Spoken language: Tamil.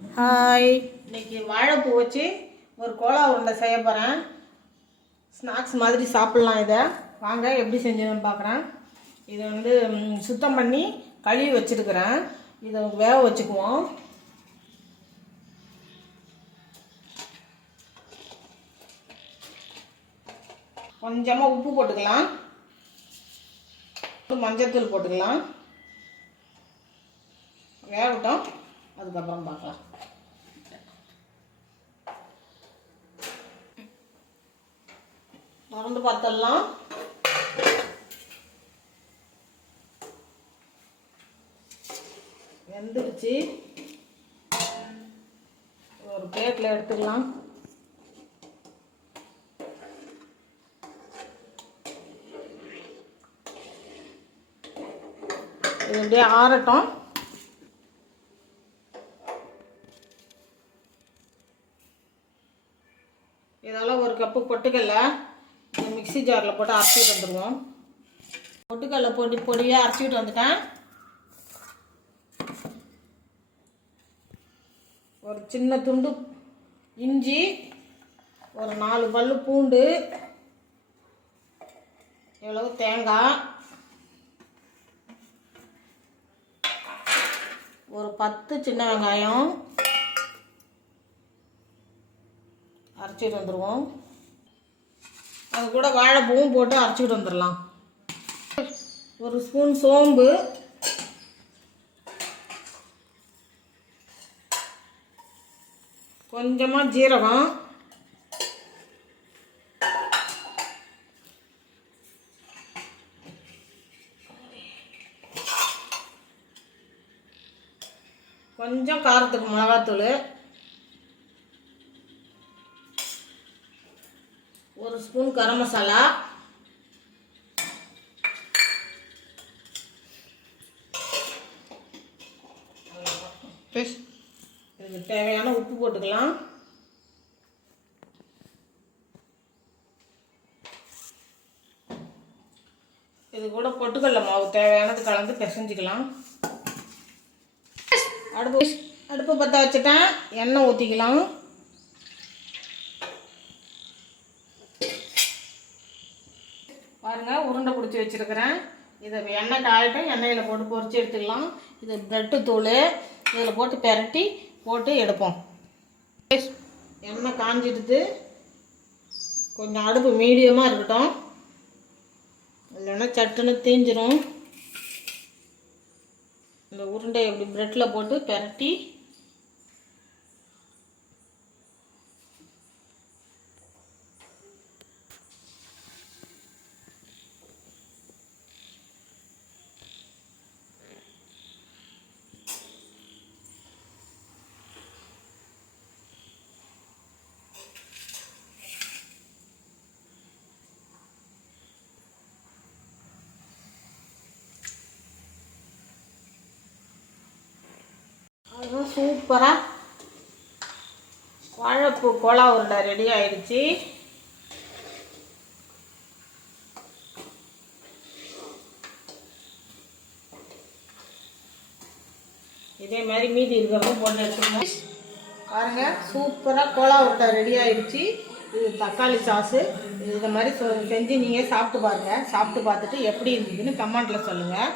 ஹாய், இன்னைக்கு வாழைப்பூ வச்சு ஒரு கோலா உருண்டை செய்ய போகிறேன். ஸ்நாக்ஸ் மாதிரி சாப்பிட்லாம். இதை வாங்க எப்படி செஞ்சதுன்னு பார்க்குறேன். இதை சுத்தம் பண்ணி கழுவி வச்சுருக்கிறேன். இதை வேக வச்சுக்குவோம். கொஞ்சமாக உப்பு போட்டுக்கலாம், மஞ்சத்தூள் போட்டுக்கலாம். வேகட்டும், அதுக்கப்புறம் பார்க்கலாம். திறந்து பார்த்தலாம். வெந்துடுச்சு. ஒரு பிளேட்டில் எடுத்துக்கலாம். இது அப்படியே ஆறட்டும். இதெல்லாம் ஒரு கப்பு பொட்டுக்கல்ல மிக்ஸி ஜாரில் போட்டு அரைச்சிட்டு வந்துடுவோம். பொட்டுக்கல்ல போட்டு பொடியாக அரைச்சிக்கிட்டு வந்துட்டேன். ஒரு சின்ன துண்டு இஞ்சி, ஒரு 4 பல்லு பூண்டு, எவ்வளவு தேங்காய், ஒரு 10 சின்ன வெங்காயம் அரைச்சிட்டு வந்துடுவோம். அது கூட வாழைப்பூவும் போட்டு அரைச்சிக்கிட்டு வந்துடலாம். ஒரு ஸ்பூன் சோம்பு, கொஞ்சமாக ஜீரகம், கொஞ்சம் காரத்துக்கு மிளகாத்தூள், ஒரு ஸ்பூன் கரம் மசாலா, இதுக்கு தேவையான உப்பு போட்டுக்கலாம். இது கூட பொட்டுக்கடலை மாவு தேவையானது கலந்து பிசைஞ்சிக்கலாம். அடுப்பு பற்ற வச்சுட்டேன். எண்ணெய் ஊற்றிக்கலாம். பாருங்கள், உருண்டை பிடிச்சி வச்சுருக்கிறேன். இதை எண்ணெய் காயட்டும். எண்ணெயில் போட்டு பொரிச்சு எடுத்துக்கலாம். இது ப்ரெட்டு தூள் இதில் போட்டு பெரட்டி போட்டு எடுப்போம். எண்ணெய் காஞ்சிடுது. கொஞ்சம் அடுப்பு மீடியமாக இருக்கட்டும், இல்லைன்னா சட்டுன்னு தீஞ்சிரும். இந்த உருண்டை எப்படி ப்ரெட்டில் போட்டு பெரட்டி அதுவும் சூப்பராக வாழைப்பூ கோலா உருண்டை ரெடி ஆயிடுச்சு. இதே மாதிரி மீதி இருக்கிறப்ப போட்டு எடுத்துக்கணும். பாருங்கள், சூப்பராக கோலா உருண்டை ரெடி ஆயிடுச்சு. இது தக்காளி சாஸு. இதை மாதிரி செஞ்சு நீங்கள் சாப்பிட்டு பாருங்கள். சாப்பிட்டு பார்த்துட்டு எப்படி இருந்ததுன்னு கமெண்ட்டில் சொல்லுங்கள்.